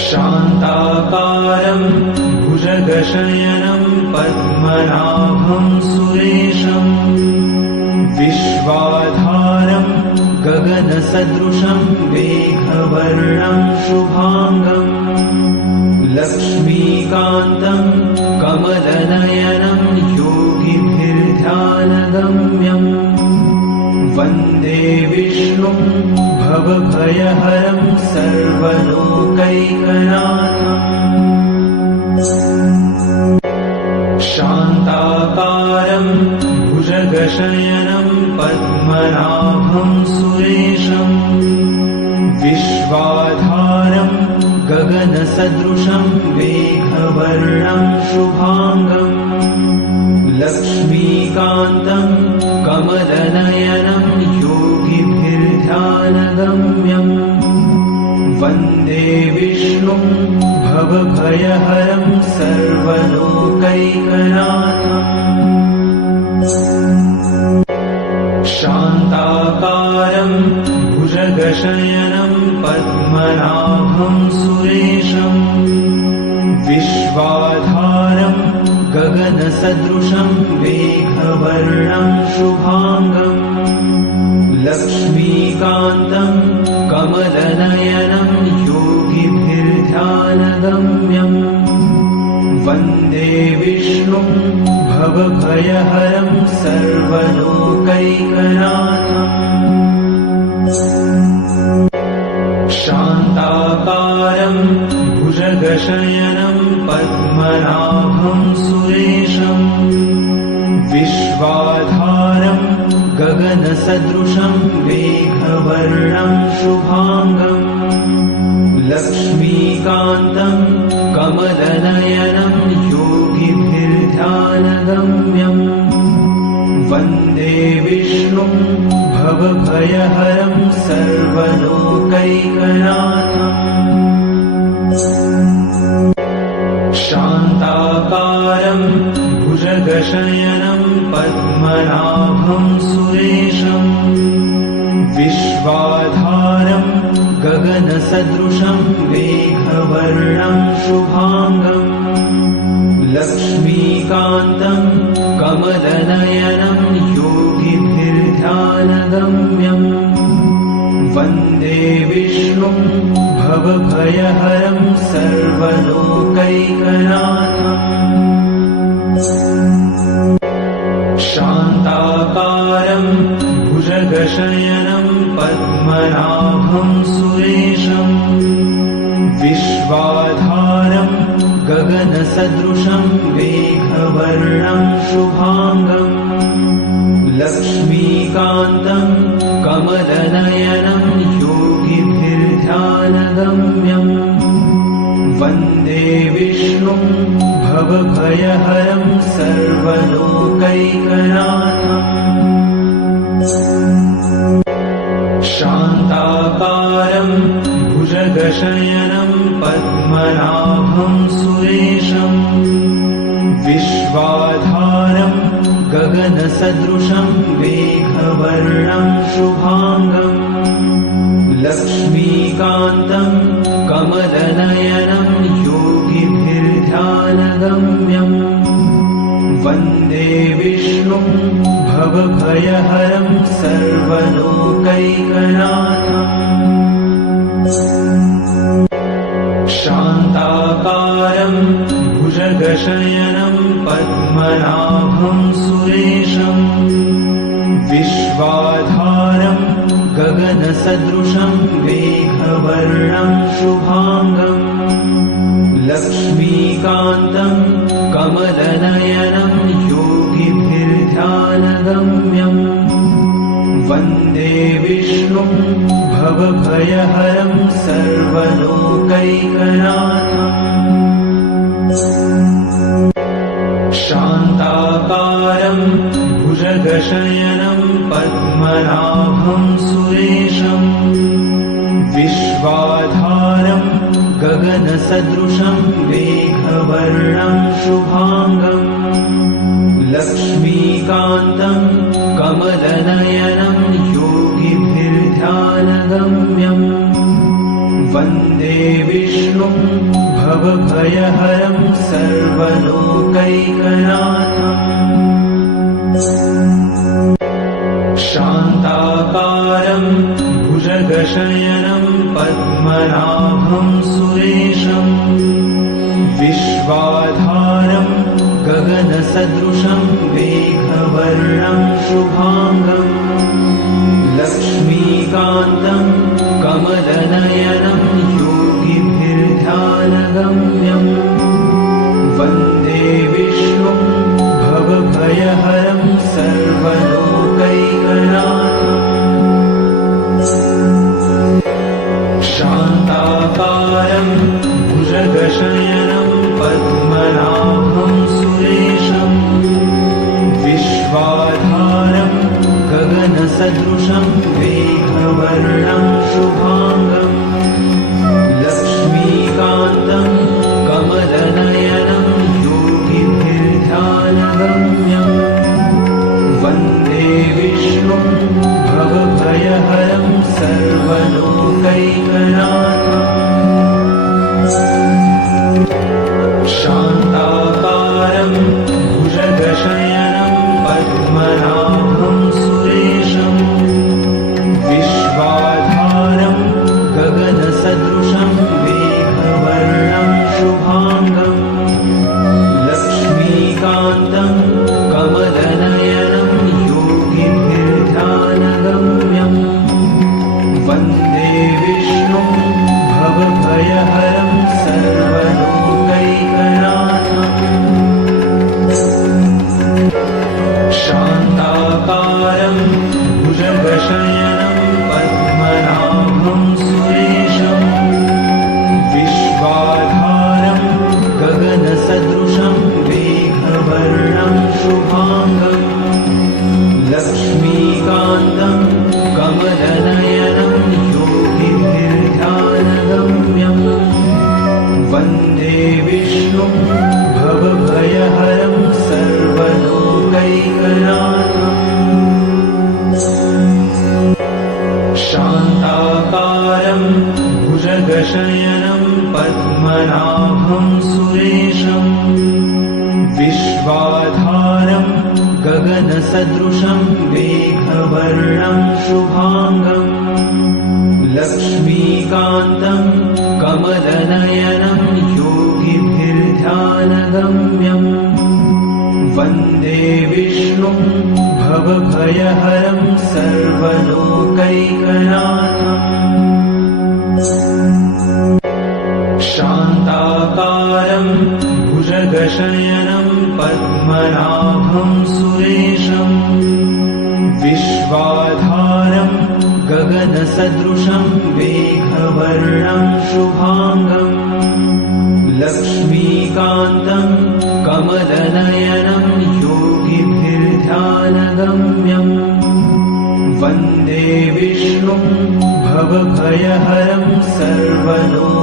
शान्ताकारं भुजगशयनं पद्मनाभं सुरेशं विश्वाधारं गगनसदृशं मेघवर्णं शुभांगं लक्ष्मीकान्तं कमलनयनं योगिभिर्ध्यानगम्यं वन्दे विष्णुं भवभयहरं सर्वलोकैकनाथम् शान्ताकारं भुजगशयनं पद्मनाभं सुरेशं विश्वाधारं गगनसदृशं मेघवर्णं शुभांगं लक्ष्मीकान्तं कमलनयनं योगिभिर्ध्यानगम्यं वन्दे विष्णुं भवभयहरं सर्वलोकैकनाथम् शान्ताकारं भुजगशयनं पद्मनाभं सुरेशं विश्वाधारं गगनसदृशं मेघवर्णं शुभांगं लक्ष्मीकान्तं कमलनयनं योगिभिर्ध्यानगम्यं वन्दे विष्णुं भवभयहरं सर्वलोकैकनाथम् शान्ताकारं भुजगशयनं पद्मनाभं सुरेशं विश्वाधारं गगनसदृशं मेघवर्णं शुभांगं लक्ष्मीकान्तं कमलनयनं योगिभिर्ध्यानगम्यं वन्दे विष्णुं भवभयहरं सर्वलोकैकनाथम् शान्ताकारं भुजगशयनं पद्मनाभं सुरेशं विश्वाधारं गगनसदृशं मेघवर्णं शुभांगं लक्ष्मीकान्तं कमलनयनं योगिभिर्ध्यानगम्यं वन्दे विष्णुं भवभयहरं सर्वलोकैकनाथम् शान्ताकारं भुजगशयनं पद्मनाभं सुरेशं विश्वाधारं गगनसदृशं मेघवर्णं शुभांगं लक्ष्मीकान्तं कमलनयनं योगिभिर्ध्यानगम्यं वन्दे विष्णुं भवभयहरं सर्वलोकैकनाथम् शान्ताकारं भुजगशयनं पद्मनाभं सुरेशं विश्वाधारं गगनसदृशं मेघवर्णं शुभांगं लक्ष्मीकान्तं कमलनयनं योगिभिर्ध्यानगम्यं वन्दे विष्णुं भवभयहरं सर्वलोकैकनाथम् शान्ताकारं भुजगशयनं पद्मनाभं सुरेशं विश्वाधारं गगनसदृशं मेघवर्णं शुभांगं लक्ष्मीकान्तं कमलनयनं योगिभिर्ध्यानगम्यं वन्दे विष्णुं भवभयहरं सर्वलोकैकनाथम् शान्ताकारं भुजगशयनं पद्मनाभं सुरेशं विश्वाधारं गगनसदृशं मेघवर्णं शुभांगं लक्ष्मीकान्तं कमलनयनं योगिभिर्ध्यानगम्यं वन्दे वन्दे विष्णुं भवभयहरं सर्वलोकैकनाथम् शान्ताकारं भुजगशयनं पद्मनाभं सुरेशम् विश्वाधारं गगनसदृशं मेघवर्णं शुभाङ्गम् लक्ष्मीकान्तं कमलनयनं योगिभिर्ध्यानगम्यम् वन्दे विष्णुं भवभयहरं सर्वलोकैकनाथम् शान्ताकारं भुजगशयनं पद्मनाभं सुरेशम् विश्वाधारं गगनसदृशं मेघवर्णं शुभाङ्गम् लक्ष्मीकान्तं कमलनयनं योगिभिर्ध्यानगम्यम् वन्दे विष्णुं भवभयहरं सर्वलोकैकनाथम् शान्ताकारं भुजगशयनं पद्मनाभं सुरेशम् विश्वाधारं गगनसदृशं मेघवर्णं शुभाङ्गम् लक्ष्मीकान्तं कमलनयनं योगिभिर्ध्यानगम्यम् वन्दे विष्णुं भवभयहरं सर्वलोकैकनाथम् शान्ताकारं भुजगशयनं पद्मनाभं सुरेशम् विश्वाधारं गगनसदृशं मेघवर्णं शुभाङ्गम् लक्ष्मीकान्तं कमलनयनं योगिभिर्ध्यानगम्यम् वन्दे विष्णुं भवभयहरं सर्वलोकैकनाथम् शान्ताकारं भुजगशयनं पद्मनाभं सुरेशम् विश्वाधारं गगनसदृशं मेघवर्णं शुभाङ्गम् लक्ष्मीकान्तं कमलनयनं योगिभिर्ध्यानगम्यम् वन्दे विष्णुं भवभयहरं सर्वलोकैकनाथम् शान्ताकारं भुजगशयनं पद्मनाभं सुरेशम् विश्वाधारं गगनसदृशं मेघवर्णं शुभाङ्गम् लक्ष्मीकान्तं कमलनयनं योगिभिर्ध्यानगम्यम् वन्दे विष्णुं भवभयहरं सर्वलोकैकनाथम्